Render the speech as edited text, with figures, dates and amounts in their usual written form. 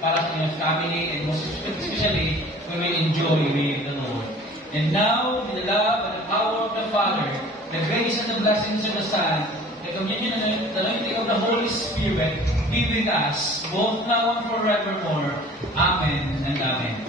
para sa inyong family, and most especially, we will enjoy with the Lord. And now, with the love and the power of the Father, the grace and the blessings of the Son, the communion and the anointing of the Holy Spirit be with us, both now and forevermore. Amen and amen.